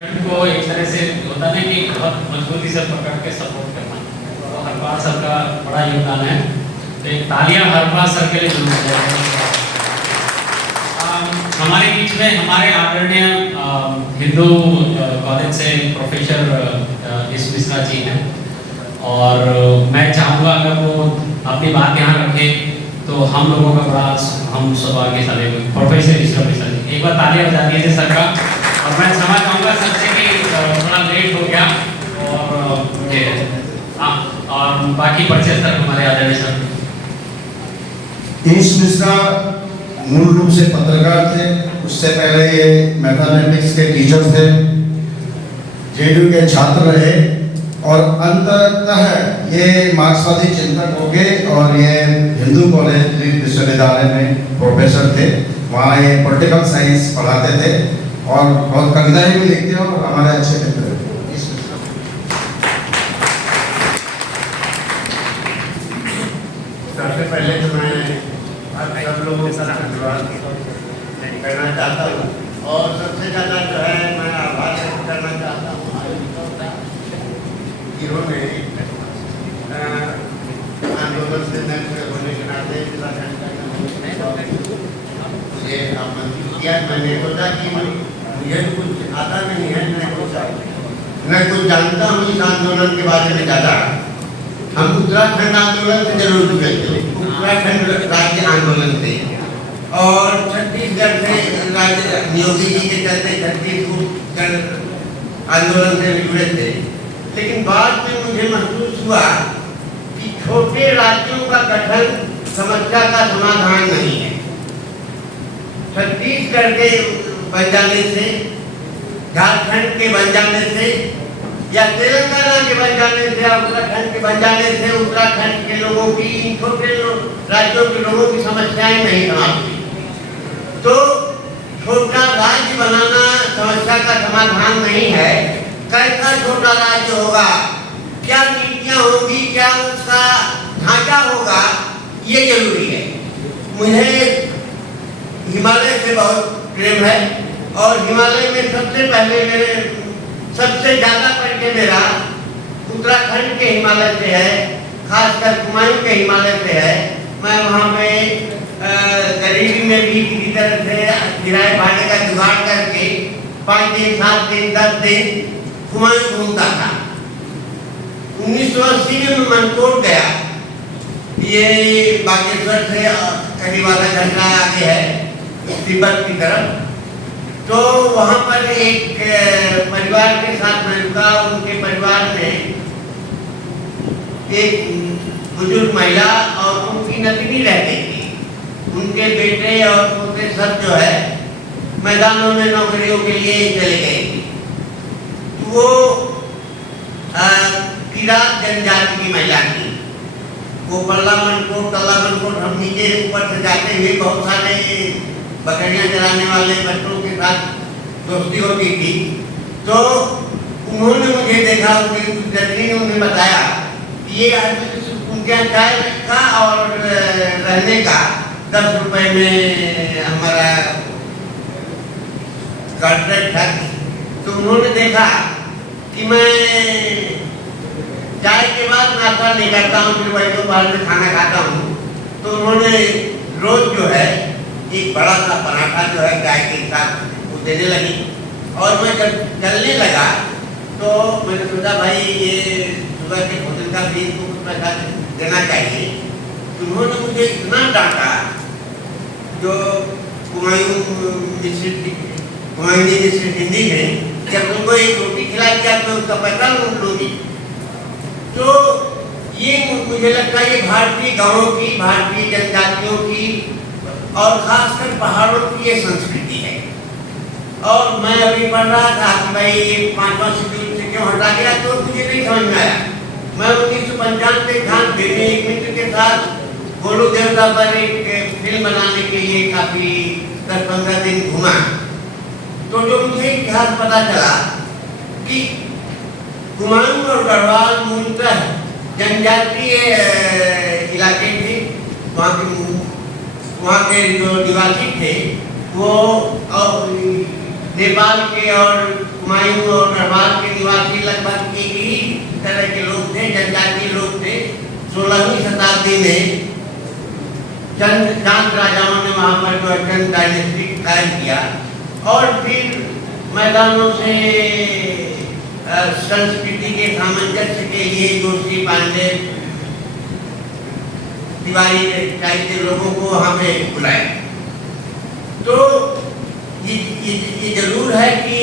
को एक तरह से होता है कि बहुत मजबूती से पकड़ के सपोर्ट करना, तो हरपाल सर का बड़ा योगदान है। तो एक तालियां हरपाल सर के लिए जरूर है। हमारे बीच में हमारे आदरणीय हिंदू कॉलेज से प्रोफेसर एस मिश्रा जी हैं, और मैं चाहूँगा अगर वो अपनी बात यहाँ रखें तो हम लोगों का बड़ा हम सौभाग्य साले प्रोफेसर मिश्रा जी, एक बार तालियां बजा दीजिए सर का। और मैं समझ पाऊँगा सबसे कि थोड़ा लेट हो गया, और मुझे और बाकी परिचय सर हमारे आदरणीय सर। एस मिश्रा मूल रूप से पत्रकार थे, उससे पहले ये मैथमेटिक्स के टीचर थे, जेडीयू के छात्र रहे, और अंततः ये मार्क्सवादी चिंतक हो गए और ये हिंदू कॉलेज विश्वविद्यालय में प्रोफेसर थे। वहाँ ये पॉलिटिकल साइंस पढ़ाते थे और बहुत कविताएं भी लिखते हैं, और हमारे अच्छे मित्र हैं। सबसे पहले तो मैं आप सब लोगों के साथ धन्यवाद करना चाहता हूँ, और सबसे ज़्यादा जो है मैं आभार व्यक्त करना चाहता हूँ जिन्होंने आंदोलन से नष्ट होने के नाते मुझे आमंत्रित किया। मैंने सोचा कि मुझे कुछ आता नहीं है, मैं कुछ जानता हूँ इस आंदोलन के बारे में ज़्यादा। हम उत्तराखंड आंदोलन से जरूर जुड़े थे, उत्तराखंड राज्य आंदोलन से, और छत्तीसगढ़ से राज्य योगी जी के चलते छत्तीसगढ़ आंदोलन से जुड़े थे। लेकिन बाद में मुझे महसूस हुआ कि छोटे राज्यों का गठन समस्या का समाधान नहीं है। छत्तीसगढ़ के बन जाने से, झारखंड के बन जाने से, या तेलंगाना के बन जाने से, या उत्तराखंड के बन जाने से उत्तराखंड के लोगों की, छोटे राज्यों के लोगों की समस्याएं नहीं समाप्त हुई। तो छोटा राज्य बनाना समस्या का समाधान नहीं है। कैसा छोटा राज्य होगा, क्या नीतियां होगी, क्या उसका ढांचा होगा, ये जरूरी है। मुझे हिमालय से बहुत प्रेम है, और हिमालय में सबसे पहले मेरे सबसे ज़्यादा परिचय मेरा उत्तराखंड के हिमालय से है, खासकर कुमायूं के हिमालय से है। मैं वहाँ पे गरीबी में भी किसी तरह से किराए भाड़े का जुगाड़ करके 5 दिन 7 दिन 10 दिन कुमायूं घूमता था। 1980 में मैं मनकोट गया, ये बागेश्वर से करीब आधा घंटा आगे है तिब्बत की तरफ। तो वहाँ पर एक परिवार के साथ मैं रुका। उनके परिवार में एक बुजुर्ग महिला और उनकी नतीनी रहती थी। उनके बेटे और पोते सब जो है मैदानों में नौकरियों के लिए चले गए थे। वो किरात जनजाति की महिला थी। वो पल्ला मनकोट हम नीचे ऊपर से जाते हुए बहुत सारे बकरियां चलाने वाले बच्चों के साथ दोस्ती होती थी। तो उन्होंने मुझे देखा, उनकी उन्हें बताया कि ये उनके यहाँ चाय का और रहने का 10 रुपए में हमारा कॉन्ट्रैक्ट था। तो उन्होंने देखा कि मैं चाय के बाद नाश्ता नहीं करता हूँ, फिर वही दोपहर में खाना खाता हूँ। तो उन्होंने रोज जो है एक बड़ा सा पराठा जो है गाय के साथ वो देने लगी। और मैं जब चलने लगा तो मैंने सोचा भाई ये सुबह के भोजन का भी इनको कुछ पैसा देना चाहिए। उन्होंने मुझे इतना डांटा, जो कुमायूं हिंदी में, जब तुमको एक रोटी खिला दिया तो उसका पैसा लूँगी। तो ये मुझे लगता है ये भारतीय गाँवों की, भारतीय जनजातियों की और खासकर पहाड़ों की ये संस्कृति है। और मैं अभी पढ़ रहा था कि भाई 5वां शेड्यूल से क्यों हटा गया, तो मुझे नहीं समझ में आया। मैं 1995 खान बेटे एक मित्र के साथ गोलू देवता पर एक फिल्म बनाने के लिए काफ़ी 10-15 दिन घूमा। तो जो मुझे इतिहास पता चला कि कुमायूं और गढ़वाल मूलतः जनजातीय इलाके थे। वहाँ के जो निवासी थे वो नेपाल के और कुमायूं और गढ़वाल के निवासी लगभग एक ही तरह के लोग थे, जनजातीय लोग थे। 16वीं शताब्दी में चांद राजाओं ने वहाँ पर जो चंद डायनेस्टी कायम किया और फिर मैदानों से संस्कृति के सामंजस्य के लिए जोशी, पांडे, तिवारी टाइप के लोगों को हमें बुलाया। तो ये जरूर है कि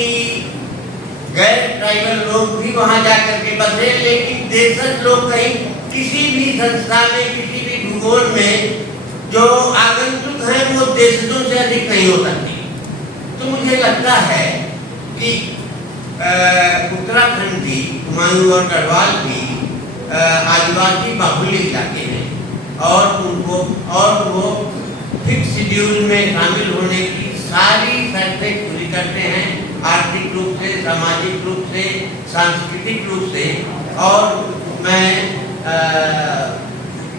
गैर ट्राइबल लोग भी वहाँ जाकर के बसे, लेकिन देशज लोग कहीं किसी भी संस्था में, किसी भी भूगोल में जो आगंतुक हैं वो देशजों से अधिक नहीं हो सकती। तो मुझे लगता है कि उत्तराखंड भी, कुमायूं और गढ़वाल भी आदिवासी बाहुल्य इलाके हैं और वो फिक्स शेड्यूल में शामिल होने की सारी शर्तें पूरी करते हैं, आर्थिक रूप से, सामाजिक रूप से, सांस्कृतिक रूप से। और मैं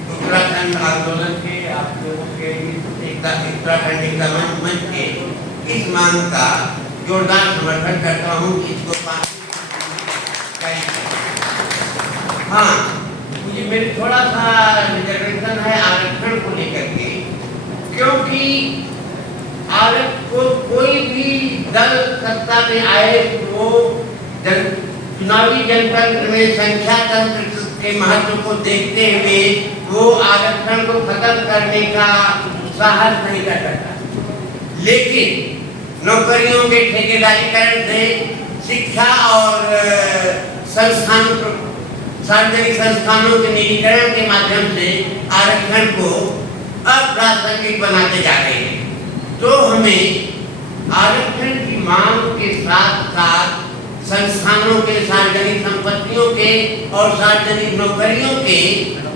उत्तराखंड आंदोलन के, आप लोगों के उत्तराखंड एकता मंच के इस मांग का जोरदार समर्थन करता हूँ कि इसको पास करें। हाँ, मुझे मेरी थोड़ा सा रिजर्वेशन है आरक्षण को लेकर के, क्योंकि कोई भी दल सत्ता में आए वो चुनावी जनतंत्र में संख्या तंत्र के महत्व को देखते हुए वो आरक्षण को खत्म करने का साहस नहीं कर सकता। लेकिन नौकरियों के ठेकेदारीकरण से, शिक्षा और सार्वजनिक संस्थानों के निजीकरण के माध्यम से आरक्षण को अप्रासंगिक बनाते जा रहे हैं। तो हमें आरक्षण की मांग के साथ साथ संस्थानों के, सार्वजनिक संपत्तियों के और सार्वजनिक नौकरियों के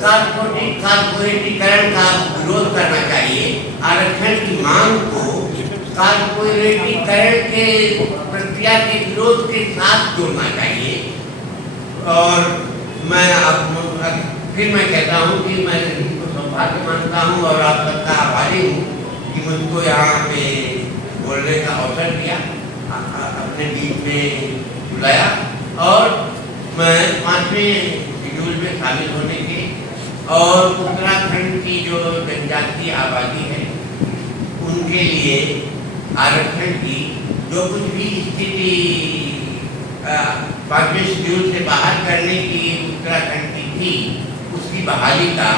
कारपोरेटीकरण का विरोध करना चाहिए। आरक्षण की मांग को कारपोरेटीकरण के प्रक्रिया के विरोध के साथ जोड़ना चाहिए। और मैं फिर मैं कहता हूँ कि मैं इसको सौभाग्य मानता हूँ और आप सबका आभारी हूँ कि मुझको यहाँ पे बोलने का अवसर दिया, अपने बीच में बुलाया और मैं 5वें शेड्यूल में शामिल होने के और उत्तराखंड की जो जनजातीय आबादी है उनके लिए आरक्षण की जो कुछ भी स्थिति 5वें शेड्यूल से बाहर करने की उत्तराखंड की थी, उसकी बहाली का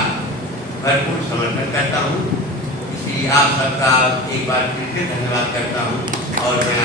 भरपूर समर्थन करता हूँ। इसलिए आप सबका एक बार फिर से धन्यवाद करता हूँ और मैं